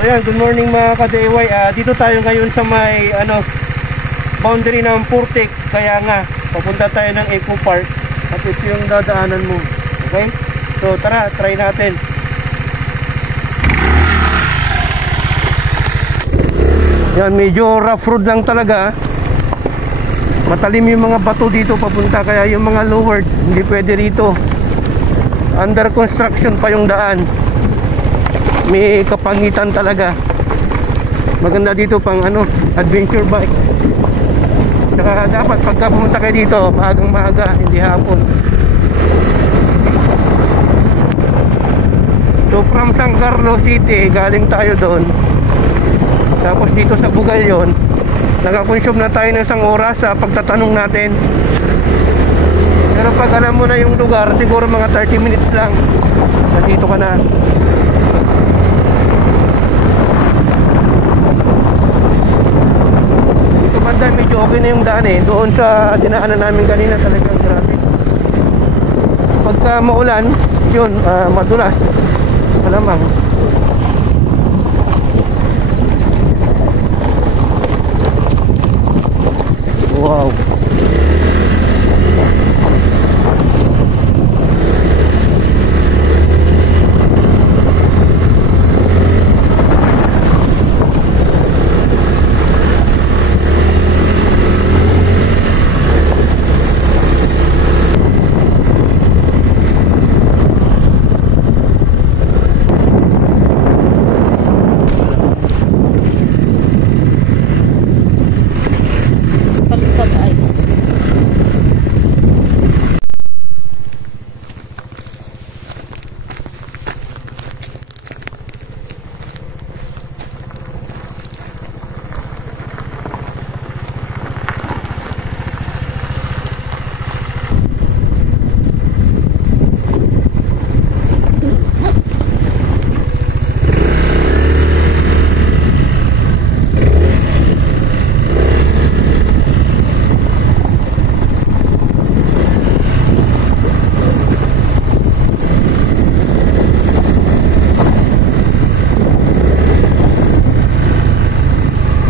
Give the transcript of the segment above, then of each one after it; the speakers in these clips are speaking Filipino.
Ayan, good morning mga ka-DIY. Dito tayo ngayon sa may boundary ng Purtek. Kaya nga, papunta tayo ng Eco Park. At ito yung dadaanan mo. Okay? So tara, try natin. Yan, medyo rough road lang talaga. Matalim yung mga bato dito papunta. Kaya yung mga lowered, hindi pwede rito. Under construction pa yung daan. May kapangitan talaga. Maganda dito pang adventure bike. Saka dapat pagka pumunta kayo dito maagang maaga, hindi hapon. So from San Carlos City galing tayo doon. Tapos dito sa Bugalyon, nakakonsume na tayo ng 1 oras sa pagtatanong natin. Pero pag alam mo na yung lugar, siguro mga 30 minutes lang nandito ka na. Medyo okay na yung daan doon sa dinaanan namin kanina, talagang grabe. Pagka maulan, yun, madulas malamang. Wow.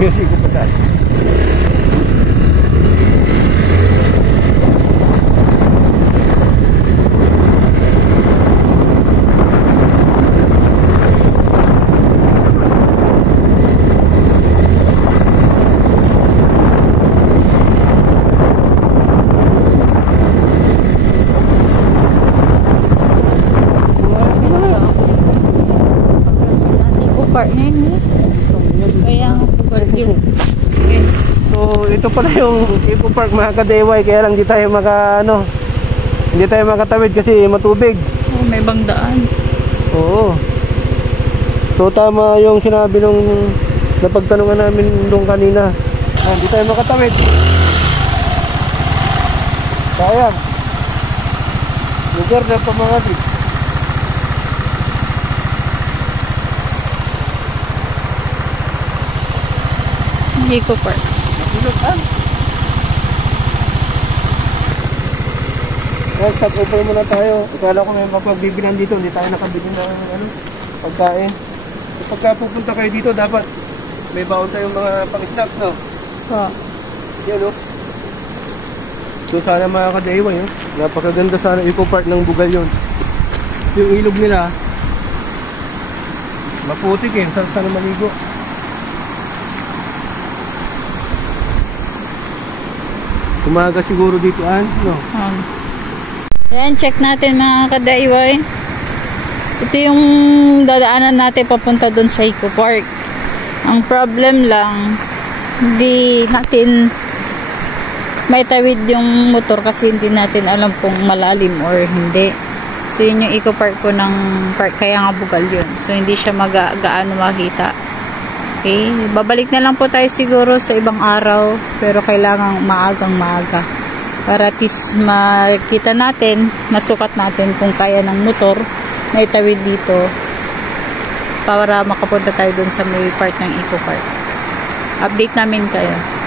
Music ko pa tayo. So ito pala yung Eco Park mga ka-DIY, kaya lang hindi tayo hindi tayo makatawid kasi matubig. Oh, may bangdaan. Oo. So tama yung sinabi nung napagtanungan namin nung kanina. Hindi tayo makatawid. Sayang. Lugar na pamangatid. Eco Park. Well, stop over muna tayo. Ikala ko may mapagbibilan dito. Hindi tayo nakabili ng pagkain. So, pagka pupunta kayo dito, dapat may baon tayong mga pang-snacks, no? Yan, no? So, sana mga ka-DIY, napakaganda sana Eco Park ng Bugalyon. Yung ilog nila, maputik sarap sana maligo. Umaga siguro dito, no? Yan, check natin mga ka-DIY. Ito yung dadaanan natin papunta doon sa Eco Park. Ang problem lang, hindi natin may tawid yung motor kasi hindi natin alam kung malalim or hindi. So yun yung Eco Park ko ng park, kaya nga Bugalyon. So hindi siya gaano makita. Okay, babalik na lang po tayo siguro sa ibang araw, pero kailangan maagang maaga para at least makita natin, masukat natin kung kaya ng motor na itawid dito para makapunta tayo dun sa may part ng Eco Park. Update namin kayo.